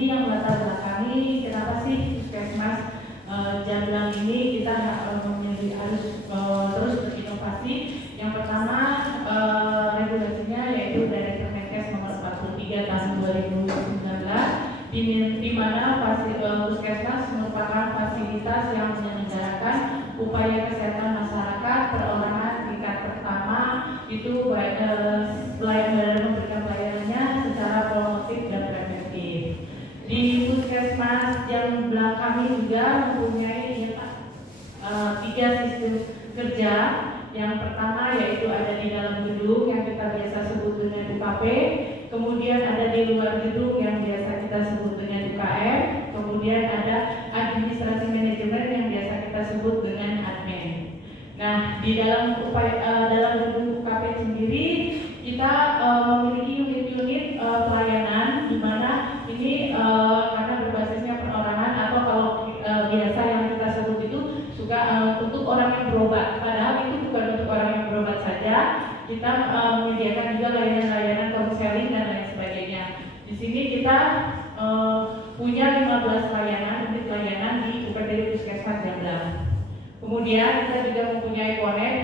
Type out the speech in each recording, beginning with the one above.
ini yang latar belakangi kenapa sih Puskesmas Jamblang ini kita harus terus berinovasi. Yang pertama regulasinya yaitu dari Permenkes nomor 43 tahun 2019 di mana Puskesmas merupakan fasilitas yang menyelenggarakan upaya kesehatan masyarakat perorangan tingkat pertama itu memberikan pelayanannya secara promotif dan preventif. Di Puskesmas Jamblang kami juga mempunyai 3 sistem kerja. Yang pertama yaitu ada di dalam gedung yang kita biasa sebut dengan UKP, kemudian ada di luar gedung yang biasa kita sebut dengan UKM, kemudian ada administrasi manajemen yang biasa kita sebut dengan admin. Nah, di dalam gedung UKP sendiri kita memiliki unit-unit pelayanan di mana ini karena berbasisnya perorangan atau kalau biasa yang kita sebut itu suka untuk orang yang berobat. Padahal itu bukan untuk orang yang berobat saja. Kita menyediakan juga layanan-layanan konseling dan lain sebagainya. Di sini kita punya 15 unit layanan di UPD Puskesmas Jamblang. Kemudian kita juga mempunyai konek.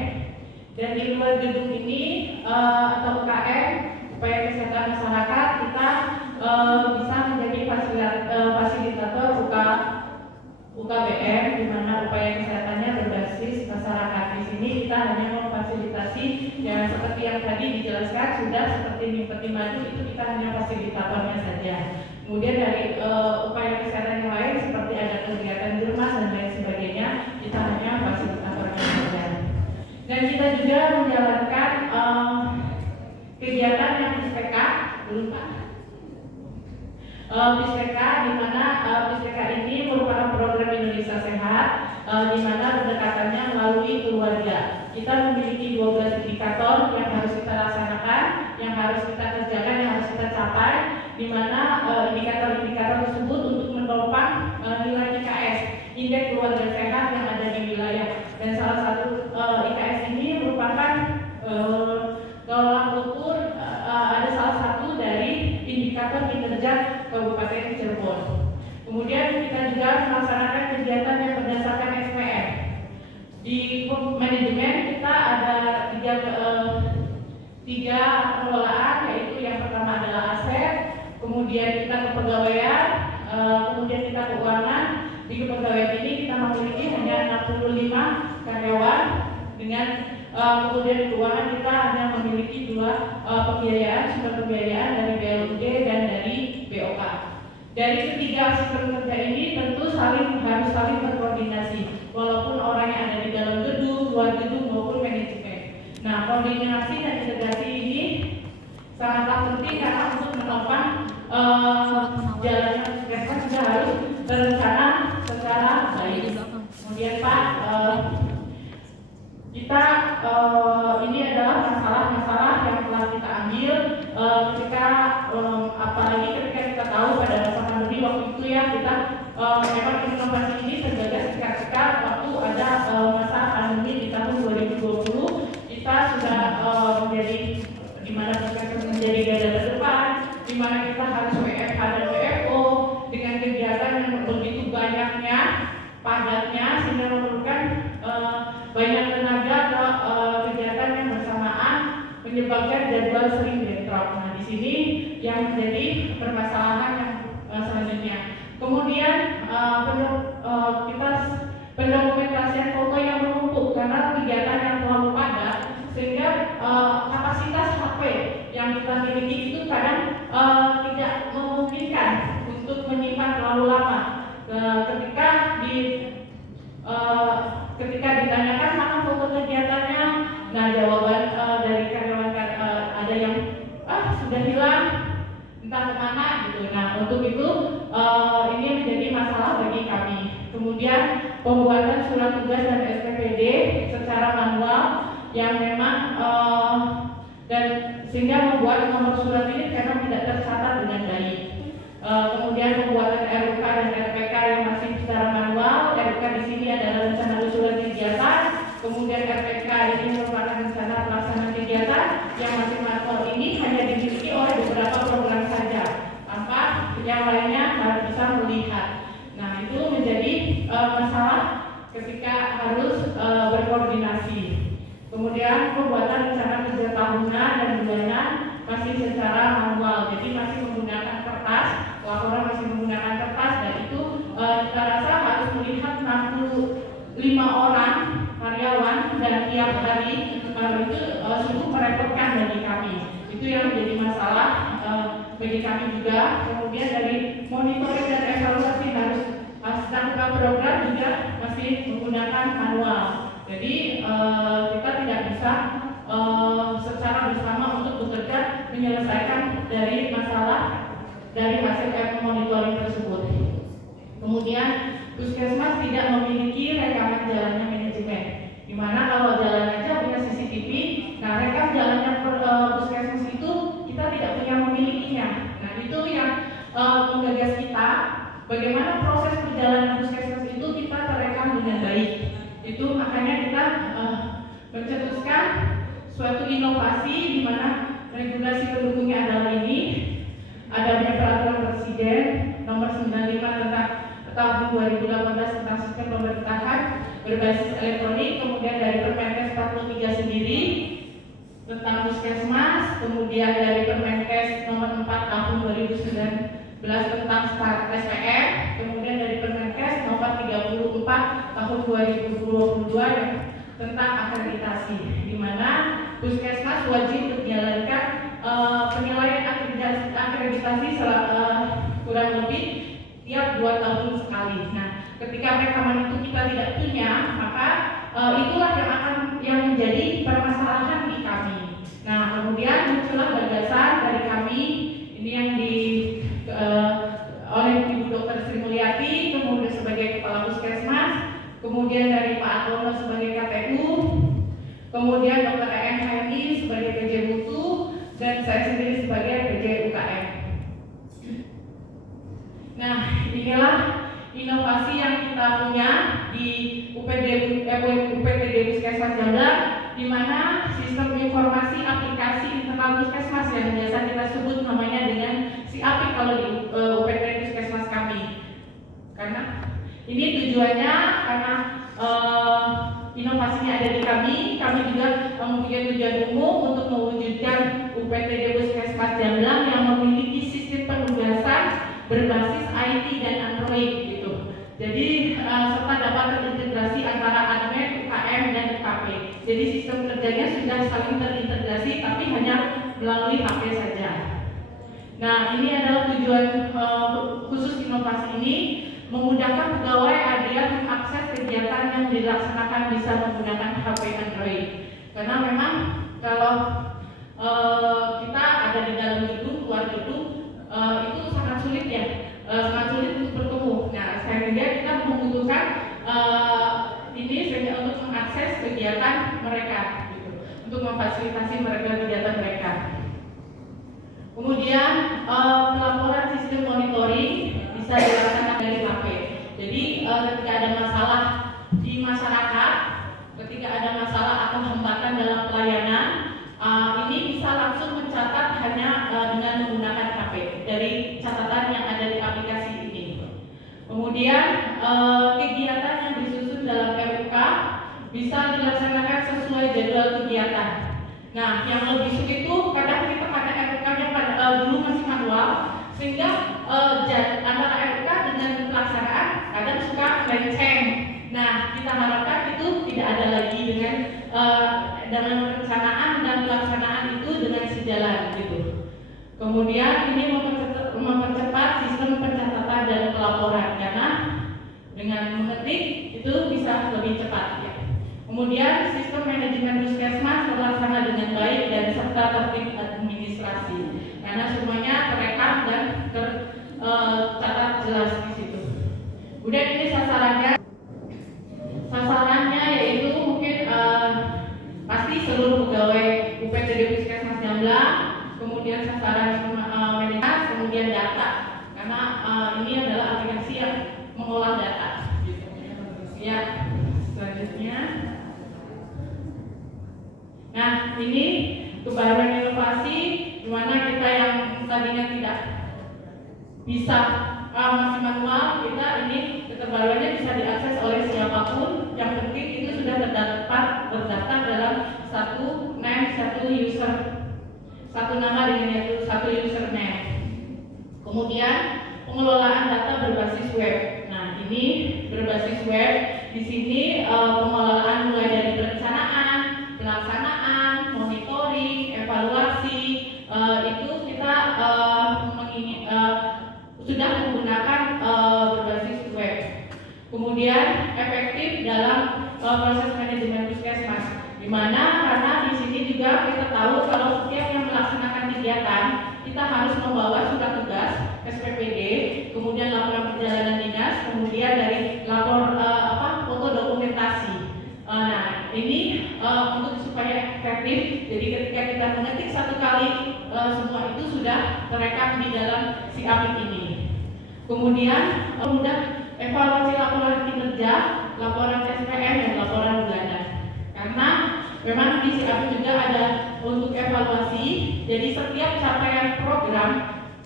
Dan di luar gedung ini atau UKM, upaya kesehatan masyarakat, kita bisa menjadi fasilitator UKBM, di mana upaya kesehatannya berbasis masyarakat. Di sini kita hanya memfasilitasi yang seperti yang tadi dijelaskan sudah seperti Peti Maju itu kita hanya fasilitatornya saja. Kemudian dari upaya kesehatan yang lain seperti ada kegiatan germas dan lain sebagainya, kita hanya fasilitatornya saja. Dan kita juga menjalankan kegiatan yang PISPK, belum Pak? PISPK, di mana PISPK ini merupakan program Indonesia Sehat, di mana pendekatannya melalui keluarga. Kita memiliki 12 indikator yang harus kita laksanakan, yang harus kita kerjakan, yang harus kita capai, di mana indikator-indikator tersebut untuk menopang nilai IKS, Indeks Keluarga Sehat yang ada di wilayah. Dan salah satu IKS ini merupakan tolak ukur ada salah satu dari indikator kinerja Kabupaten Cirebon. Kemudian kita juga melaksanakan kegiatan yang berdasarkan SPM. Di manajemen kita ada tiga pengelolaan, yaitu yang pertama adalah aset, kemudian kita kepegawaian, kemudian kita keuangan. Di kepegawaian ini kita memiliki hanya 65 karyawan dengan kemudian keuangan kita hanya memiliki 2 sumber pembiayaan dari BLUD dan dari BOK. Dari ketiga sistem kerja ini tentu harus saling berkoordinasi, walaupun orang yang ada di dalam gedung, luar gedung maupun manajemen. Nah, koordinasi dan integrasi ini sangatlah penting karena untuk menopang jalannya Puskesmas juga harus berencana secara baik. Kemudian Pak, kita ini adalah masalah-masalah yang telah kita ambil ketika apalagi ketika kita tahu pada masa pandemi waktu itu ya kita memang inovasi ini tergagas sekat-sekat waktu ada masa pandemi di tahun 2020. Kita sudah menjadi di mana Puskesmas menjadi garda terdepan, di mana kita harus WFH dan WFO dengan kegiatan yang begitu banyaknya, padatnya, sehingga memerlukan banyak tenaga kegiatan yang bersamaan menyebabkan jadwal sering bentrok. Nah, di sini yang menjadi permasalahan yang selanjutnya. Kemudian kita pendokumentasian foto yang menumpuk karena kegiatan yang terlalu padat, sehingga kapasitas HP yang kita miliki itu kadang tidak memungkinkan untuk menyimpan terlalu lama. Ketika ditanyakan mana foto kegiatannya, nah jawaban dari karyawan ada yang sudah hilang, entah kemana gitu. Nah untuk itu ini menjadi masalah bagi kami. Kemudian pembuatan surat tugas dan SPPD secara manual yang memang dan sehingga membuat nomor surat ini karena tidak tercatat dengan baik. Kemudian pembuatan RUK dan RPK yang masih secara manual. RUK di sini adalah rencana usulan kegiatan. Kemudian RPK ini merupakan rencana pelaksanaan kegiatan yang masih manual ini hanya dimiliki oleh beberapa program saja, tanpa yang lainnya melihat. Nah, itu menjadi masalah ketika harus berkoordinasi. Kemudian pembuatan rencana kerja tahunan dan bulanan masih secara manual, jadi masih menggunakan kertas, laporan masih menggunakan kertas, dan itu kita rasa harus melihat 65 orang karyawan dan tiap hari itu sungguh merepotkan bagi kami. Itu yang menjadi masalah bagi kami juga. Kemudian dari monitoring dan evaluasi harus lakukan program juga masih menggunakan manual. Jadi kita tidak bisa secara bersama untuk bekerja menyelesaikan dari masalah dari hasil monitoring tersebut. Kemudian puskesmas tidak memiliki rekaman jalannya manajemen, di mana kalau jalan aja punya CCTV, nah rekam jalannya puskesmas itu kita tidak punya memilikinya. Nah, itu yang menggagas kita, bagaimana proses perjalanan puskesmas itu kita terekam dengan baik. Itu makanya kita mencetuskan suatu inovasi di mana regulasi pendukungnya adalah ini, adanya peraturan Presiden nomor 95 tentang tahun 2018 tentang sistem pemerintahan berbasis elektronik, kemudian dari Permenkes 43 sendiri tentang puskesmas, kemudian dari Permenkes nomor 4 tahun 2019 tentang SPM, kemudian dari Permenkes nomor 34 tahun 2022 yang tentang akreditasi, di mana puskesmas wajib menjalankan penilaian akreditasi kurang lebih tiap 2 tahun sekali. Nah, ketika rekaman itu kita tidak punya, maka itulah yang menjadi permasalahan di kami. Nah, kemudian muncullah gagasan dari kami ini yang oleh Ibu Dr. Sri Mulyati, kemudian sebagai Kepala Puskesmas, kemudian dari Pak Atono sebagai KPU, kemudian Dr. MHI sebagai PJ Mutu, dan saya sendiri sebagai PJ UKM. Nah, inilah inovasi yang kita punya di UPTD Puskesmas Jamblang, di mana sistem informasi aplikasi internal Puskesmas yang biasa kita sebut namanya dengan SIAPIK kalau di UPTD Puskesmas kami. Karena ini tujuannya karena inovasinya ada di kami juga mempunyai tujuan umum untuk mewujudkan UPTD Puskesmas Jamblang yang memiliki sistem penugasan berbasis IT dan Android gitu. Jadi serta dapat terintegrasi antara admin, UKM dan UKP. Jadi sistem kerjanya sudah saling terintegrasi, tapi hanya melalui HP saja. Nah, ini adalah tujuan khusus inovasi ini, memudahkan pegawai ADR mengakses kegiatan yang dilaksanakan bisa menggunakan HP Android. Karena memang kalau kita ada di dalam gedung, luar gedung, itu sangat sulit ya, sangat sulit untuk bertemu. Nah, sehingga kita membutuhkan ini sehingga untuk mengakses kegiatan mereka, gitu, untuk memfasilitasi mereka kegiatan mereka. Kemudian pelaporan sistem monitoring bisa dilaksanakan dari HP. Jadi ketika ada masalah di masyarakat, ketika ada masalah atau hambatan dalam pelayanan, ini bisa langsung mencatat hanya dengan menggunakan HP dari catatan yang ada di aplikasi ini. Kemudian kegiatan yang disusun dalam RUK bisa dilaksanakan sesuai jadwal kegiatan. Nah, yang lebih sulit itu kadang kita pada RUK-nya dulu masih manual, sehingga antara RUK dengan pelaksanaan kadang suka melenceng. Nah, kita harapkan itu tidak ada lagi dengan perencanaan dan pelaksanaan itu dengan sejalan gitu. Kemudian ini mempercepat sistem pencatatan dan pelaporan, karena dengan mengetik itu bisa lebih cepat ya. Kemudian sistem manajemen puskesmas terlaksana dengan baik dan serta tertib administrasi, karena semuanya terekam dan tercatat jelas di situ. Kemudian ini sasarannya yaitu mungkin pasti seluruh pegawai UPTD Puskesmas Jamblang, kemudian sasaran manajemen, kemudian data, karena ini adalah aplikasi yang mengolah data. Ya, selanjutnya. Nah, ini kebaruan inovasi di mana kita yang tadinya tidak bisa masih manual, kita ini keterbaruannya bisa diakses oleh siapapun. Yang penting itu sudah terdaftar dalam satu name, satu user, satu nama dengan yaitu satu username. Kemudian pengelolaan data berbasis web. Nah, ini berbasis web. Di sini pengelolaan mulai dari perencanaan, pelaksanaan, monitoring, evaluasi, itu kita sudah menggunakan berbasis web. Kemudian efektif dalam proses manajemen puskesmas, di mana karena di sini juga kita tahu kalau setiap yang melaksanakan kegiatan kita harus membawa surat tugas SPPD, kemudian laporan perjalanan dinas, kemudian dari lapor foto dokumentasi. Nah, ini untuk supaya efektif, jadi ketika kita mengetik satu kali semua itu sudah terekam di dalam si APIK ini. Kemudian mudah evaluasi laporan kinerja, laporan SPM, dan laporan bulanan. Karena memang di si APIK juga ada untuk evaluasi, jadi setiap capaian program,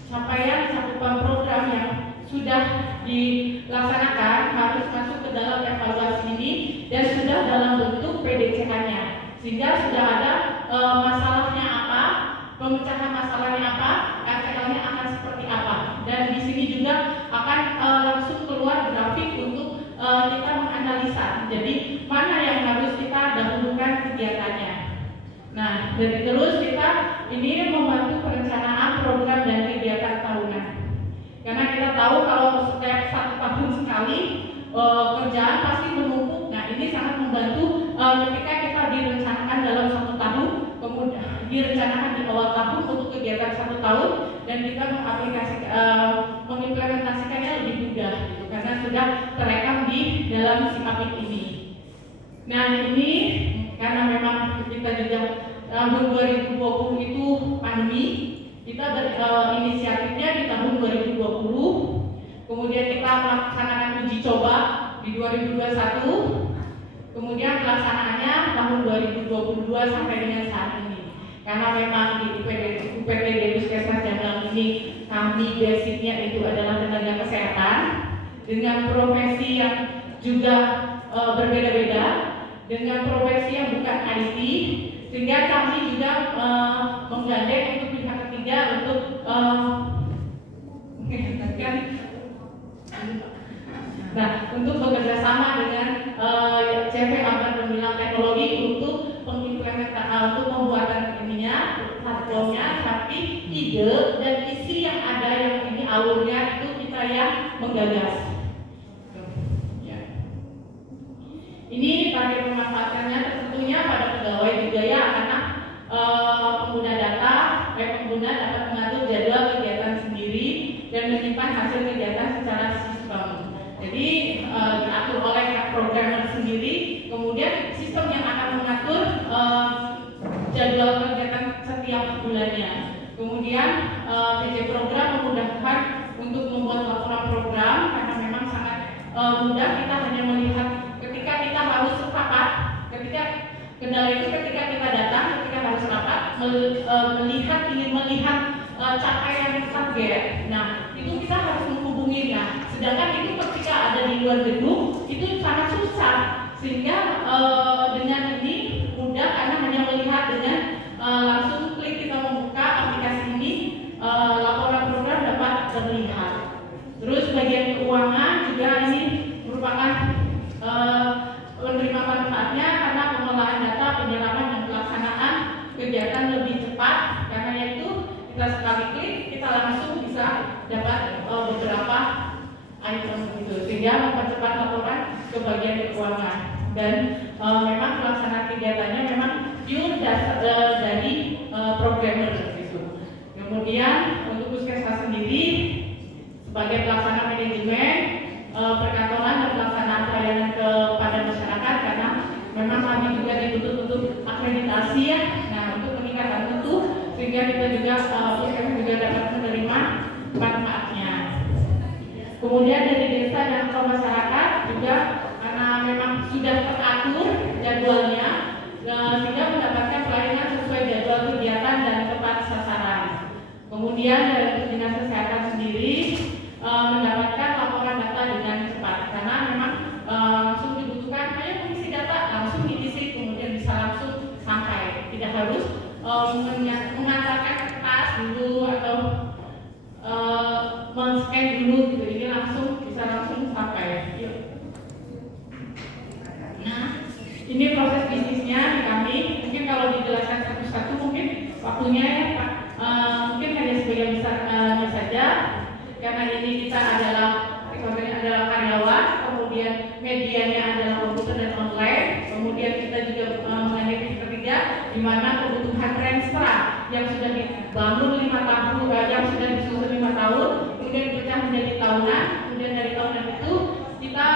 capaian cakupan program yang sudah dilaksanakan harus masuk ke dalam evaluasi ini dan sudah dalam bentuk PDCA-nya, sehingga sudah ada masalahnya apa, pemecahan masalahnya apa, RTL-nya akan seperti apa, dan di sini juga akan langsung keluar grafik untuk kita menganalisa. Jadi mana yang harus kita dahulukan kegiatannya. Nah, dari terus kita ini membantu perencanaan program dan kegiatan tahunan. Karena kita tahu kalau setiap 1 tahun sekali kerjaan pasti menumpuk. Nah, ini sangat membantu ketika kita direncanakan dalam 1 tahun, kemudian direncanakan di awal tahun untuk kegiatan 1 tahun, dan kita mengimplementasikannya lebih mudah, gitu, karena sudah terekam di dalam si APIK ini. Nah, ini karena memang kita juga tahun 2020 itu pandemi, kita inisiatifnya di tahun 2020, kemudian kita melaksanakan uji coba di 2021, kemudian pelaksanaannya tahun 2022 sampai dengan saat ini. Karena memang di UPTD Puskesmas Jamlang ini kami basicnya itu adalah tenaga kesehatan dengan profesi yang juga berbeda-beda, dengan profesi yang bukan IT, sehingga kami juga menggandeng untuk pihak ketiga untuk untuk bekerja sama dengan CV Ambar Gemilang Teknologi untuk untuk pembuatan ininya, platformnya, tapi ide dan isi yang ada yang ini alurnya itu kita yang menggagas. Ini target pemanfaatannya tentunya pada pegawai juga ya, karena pengguna data, pengguna dapat mengatur jadwal kegiatan sendiri dan menyimpan hasil kegiatan secara sistem. Jadi diatur oleh programmer sendiri, kemudian sistem yang akan mengatur jadwal kegiatan setiap bulannya. Kemudian PJ program memudahkan untuk membuat laporan program karena memang sangat mudah, kita hanya melihat ketika kita harus rapat, ketika kendala itu ketika kita datang, ketika harus rapat, ingin melihat capaian target. Nah, itu kita harus menghubunginya. Sedangkan itu ketika ada di luar gedung itu sangat susah, sehingga dengan ini mudah karena hanya melihat dengan langsung klik kita membuka aplikasi ini, laporan program dapat terlihat. Terus bagian keuangan juga ini merupakan penerima manfaatnya karena pengelolaan data, penyerapan dan pelaksanaan kegiatan lebih cepat, karena itu kita sekali klik kita langsung bisa dapat beberapa item gitu, sehingga mempercepat laporan ke bagian keuangan. Dan memang pelaksanaan kegiatannya memang pure dari programmer gitu. Kemudian untuk puskesmas sendiri sebagai pelaksana manajemen perkantoran dan pelaksanaan pelayanan kepada masyarakat, karena memang kami juga dituntut untuk akreditasi ya. Nah, untuk peningkatan mutu sehingga kita juga puskesmas juga dapat menerima manfaatnya. Kemudian dari desa dan ke masyarakat juga karena memang sudah teratur jadwalnya, sehingga mendapatkan pelayanan sesuai jadwal kegiatan dan tepat sasaran. Kemudian dari dinas kesehatan sendiri mendapat men-scan dulu gitu, ini langsung bisa langsung sampai. Yuk. Nah, ini proses bisnisnya di kami. Mungkin kalau dijelaskan satu-satu mungkin waktunya ya Pak, mungkin hanya sebagian besarnya saja, karena ini kita adalah karyawan, kemudian medianya adalah komputer dan online, kemudian kita juga mengenai pihak ketiga, di mana kebutuhan Renstra yang sudah dibangun 5 tahun, yang sudah disusun 5 tahun, kemudian dipecah menjadi tahunan, kemudian dari tahunan itu kita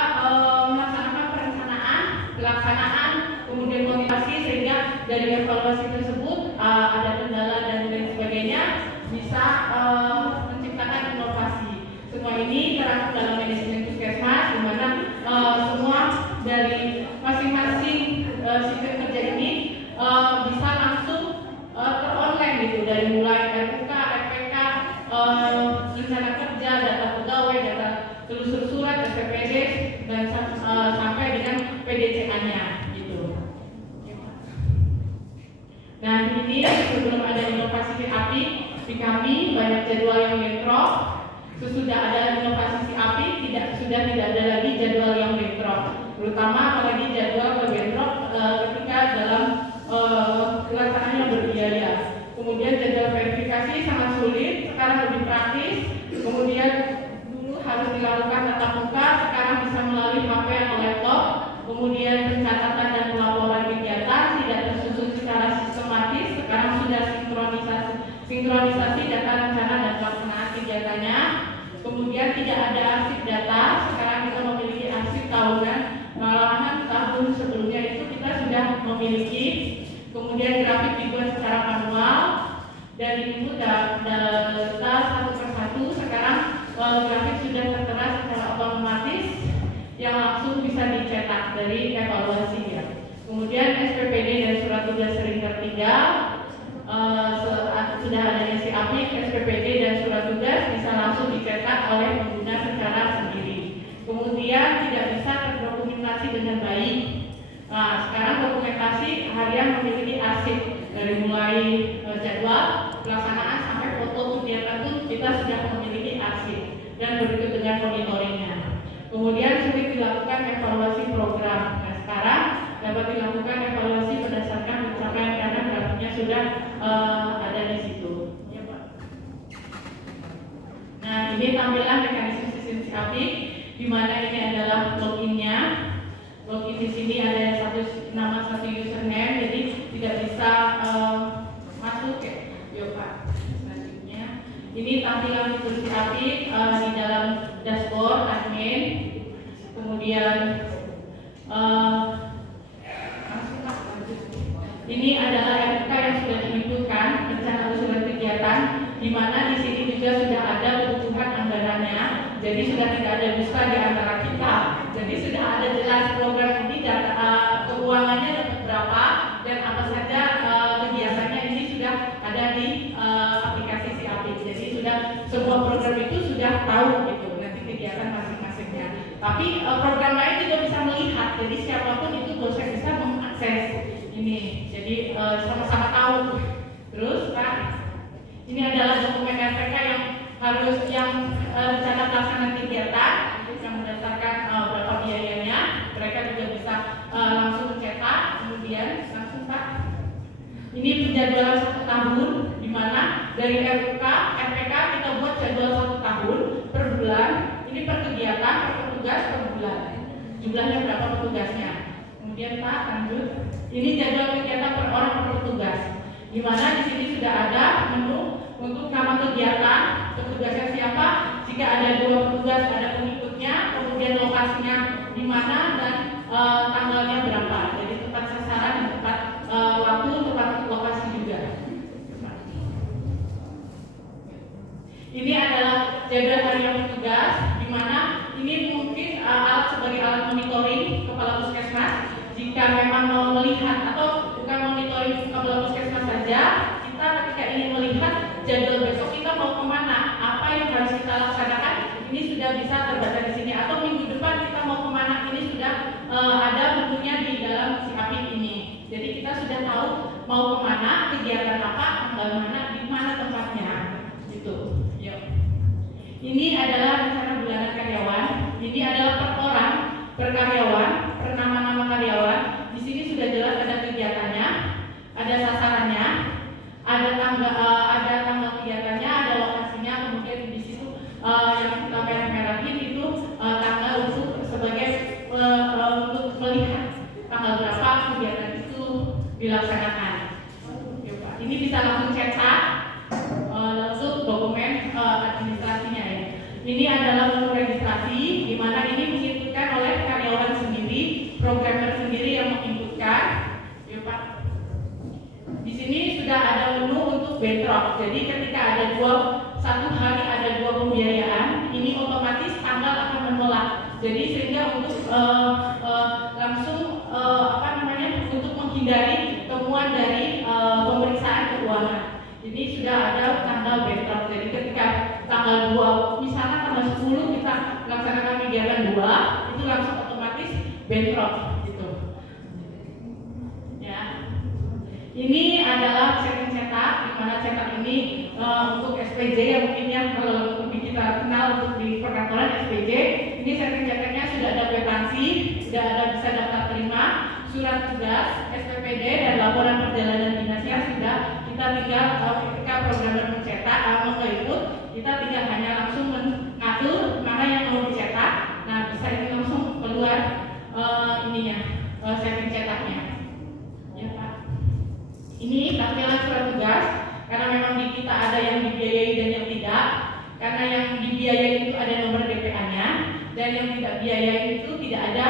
melaksanakan perencanaan, pelaksanaan, kemudian motivasi, sehingga dari evaluasi tersebut ada kendala dan lain sebagainya bisa menciptakan inovasi. Semua ini terangkum dalam manajemen puskesmas, di mana semua dari masing-masing sistem kerja ini bisa langsung ter-online gitu, dari mulai RUK, RPK, rencana kerja, data pegawai, data telusur surat, SPPD, dan sampai dengan PDCA-nya gitu. Nah ini sebelum ada inovasi API di kami banyak jadwal yang bentrok. Sesudah ada inovasi API sudah tidak ada lagi jadwal yang bentrok, terutama apalagi jadwal bentrok ketika dalam pelaksanaan yang berbiaya. Kemudian jadwal verifikasi sangat sulit, sekarang lebih praktis. Kemudian dulu harus dilakukan tatap muka, sekarang bisa melalui HP atau laptop. Kemudian pencatatan dan pelaporan kegiatan tidak tersusun secara sistematis, sekarang sudah sinkronisasi data rencana dan pelaksanaan kegiatannya. Kemudian tidak ada arsip data, sekarang kita memiliki arsip tahunan, malahan tahun sebelumnya itu kita sudah memiliki. Kemudian grafik dibuat secara manual dan input data satu persatu. Sekarang grafik sudah tertera secara otomatis yang langsung bisa dicetak dari evaluasi ya. Kemudian SPPD dan surat tugas sering tertinggal. Sudah adanya API, SPPD dan surat tugas bisa langsung dicetak oleh pengguna secara sendiri. Kemudian tidak bisa terdokumentasi dengan baik. Nah, sekarang dokumentasi harian memiliki arsip dari mulai jadwal pelaksanaan sampai foto kegiatan pun kita sudah memiliki arsip dan berikut dengan monitoringnya. Kemudian sulit dilakukan evaluasi program. Nah, sekarang dapat dilakukan evaluasi berdasarkan pencapaian karena grafiknya sudah ada di situ. Ya, Pak. Nah, ini tampilan mekanisme sistem API, di mana ini adalah loginnya. Login di sini ada nama satu username, jadi tidak bisa masuk ya. Yuk Pak. Selanjutnya, ini tampilan fitur API di dalam dashboard admin. Kemudian ini adalah RUK yang sudah diinputkan, rencana usulan kegiatan, di mana di sini juga sudah ada kebutuhan anggarannya. Jadi sudah tidak ada dusta di antara kita. Jadi sudah ada jelas program ini keuangannya dapat berapa dan apa saja kegiatannya, ini sudah ada di aplikasi API. Jadi sudah semua program itu sudah tahu gitu nanti kegiatan masing-masingnya. Tapi program lain juga bisa melihat. Jadi siapapun itu dosen bisa mengakses ini. Jadi sama-sama tahu. Terus Pak, ini adalah dokumen RPK yang rencana pelaksanaan kegiatan yang berdasarkan berapa biayanya. Mereka juga bisa langsung mencetak. Kemudian langsung Pak, ini penjadwalan 1 tahun, di mana dari RUK, RPK kita buat jadwal 1 tahun per bulan. Ini per kegiatan, per petugas per bulan. Jumlahnya berapa petugasnya? Kemudian Pak, lanjut. Ini jadwal kegiatan per orang per petugas, di mana di sini sudah ada menu untuk nama kegiatan, petugasnya siapa, jika ada 2 petugas ada pengikutnya, kemudian lokasinya di mana dan tanggalnya berapa. Jadi tempat sasaran, tempat waktu, tempat lokasi juga. Ini adalah jadwal harian petugas, di mana ini mungkin alat sebagai alat monitoring kepala puskesmas. Jika memang mau melihat atau bukan monitoring kepala puskesmas saja, kita ketika ingin melihat jadwal besok kita mau kemana, apa yang harus kita laksanakan, ini sudah bisa terbaca di sini. Atau minggu depan kita mau kemana, ini sudah ada bentuknya di dalam API ini. Jadi kita sudah tahu mau kemana, kegiatan apa, tanggal mana, di mana tempatnya, gitu. Yuk. Ini adalah rencana bulanan karyawan. Ini adalah per orang, per karyawan, per nama-nama karyawan. Di sini sudah jelas ada kegiatannya, ada sasarannya, ada tanggal kegiatannya, ada lokasinya. Kemudian di situ yang kita merah-merahin itu tanggal untuk sebagai untuk melihat tanggal berapa kegiatan itu dilaksanakan. Ini bisa langsung cetak langsung dokumen administrasinya ya. Ini adalah menu registrasi, di mana ini diinputkan oleh karyawan sendiri, programmer sendiri yang menginputkan. Ya Pak. Di sini sudah ada menu untuk bentrok. Jadi ketika ada satu hari ada 2 pembiayaan, ini otomatis tanggal akan menolak. Jadi sehingga untuk langsung untuk menghindari temuan dari pemeriksaan keuangan. Ini sudah ada tanggal bentrok. Jadi ketika tanggal 2, misalnya tanggal 10 kita melaksanakan kegiatan 2, itu langsung otomatis bentrok gitu. Ya. Ini adalah setting cetak, di mana cetak ini untuk SPJ ya mungkin ya kalau lebih kita kenal untuk di perkantoran SPJ. Ini setting cetaknya sudah ada kwitansi, sudah ada bisa daftar terima, surat tugas, SPPD dan laporan perjalanan dinasnya sudah. Kita tinggal ketika programmer mencetak menginput, kita tinggal hanya langsung mengatur mana yang mau dicetak. Nah bisa ini langsung keluar setting cetaknya. Ya Pak. Ini tampilan surat tugas. Karena memang di kita ada yang dibiayai dan yang tidak. Karena yang dibiayai itu ada nomor DPA-nya, dan yang tidak biayai itu tidak ada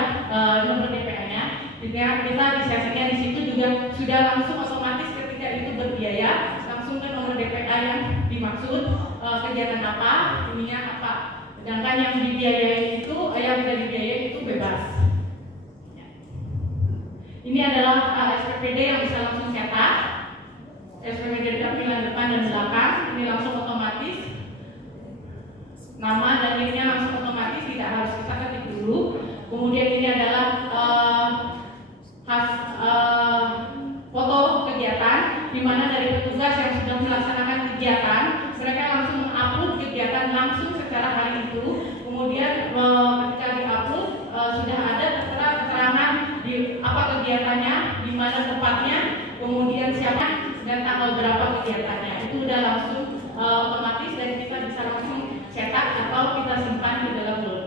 nomor DPA-nya. Jadi kita di sesinya di situ juga sudah langsung otomatis ketika itu berbiaya langsung ke nomor DPA yang dimaksud, kegiatan apa, ininya apa. Sedangkan yang dibiayai itu, yang tidak dibiayai itu bebas. Ini adalah SPPD yang bisa langsung cetak. SPPD tampilan depan dan belakang ini langsung otomatis. Nama dan linknya langsung otomatis, tidak harus kita ketik dulu. Kemudian ini adalah foto kegiatan, di mana dari petugas yang sudah melaksanakan kegiatan, mereka langsung mengupload kegiatan langsung secara hari itu. Kemudian ketika diupload sudah ada tertera keterangan di apa kegiatannya, di mana tempatnya, kemudian siapa dan tanggal berapa kegiatannya. Itu udah langsung otomatis dan kita bisa langsung cetak atau kita simpan di dalam load.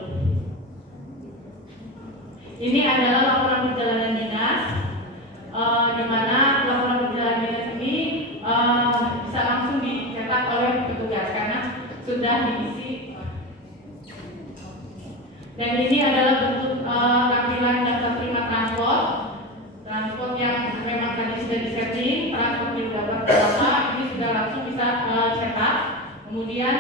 Ini adalah laporan perjalanan dinas, di mana laporan perjalanan dinas ini bisa langsung dicetak oleh petugas karena sudah diisi. Dan ini adalah bentuk tampilan daftar terima transport yang memang tadi sudah disetting, transport di dapat berapa, ini sudah langsung bisa cetak. Kemudian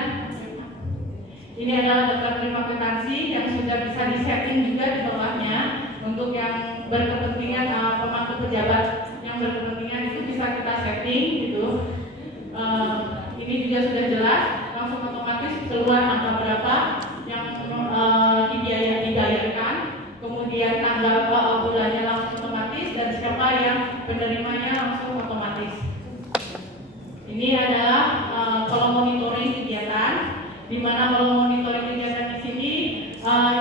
ini adalah daftar terima kwitansi yang sudah bisa disetting juga di bawahnya. Untuk yang berkepentingan pemangku pejabat yang berkepentingan itu bisa kita setting gitu. Ini juga sudah jelas, langsung otomatis keluar angka berapa yang dibayarkan, kemudian tanggal bulannya langsung otomatis dan siapa yang penerimanya langsung otomatis. Ini adalah kolom monitoring kegiatan, di mana kolom monitoring kegiatan di sini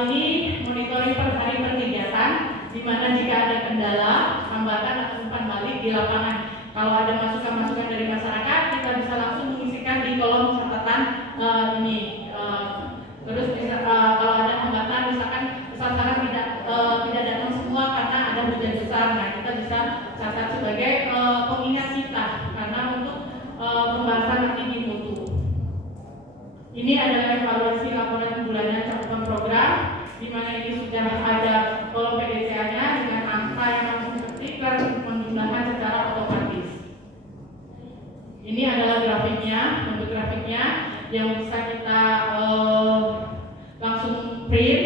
ini monitoring per hari per kegiatan, di mana jika ada kendala, hambatan atau umpan balik di lapangan. Kalau ada masukan-masukan dari masyarakat, kita bisa langsung mengisikan di kolom catatan ini. Terus kalau ada hambatan, misalkan sasaran tidak datang semua karena ada hujan besar, nah kita bisa catat sebagai pengingat kita karena untuk pembahasan nanti di mutu. Ini adalah evaluasi laporan bulanan cakupan program, di mana ini sudah ada kolom PDCA-nya dengan angka yang langsung diketik dan penjumlahan secara otomatis. Ini adalah grafiknya, bentuk grafiknya yang bisa kita langsung print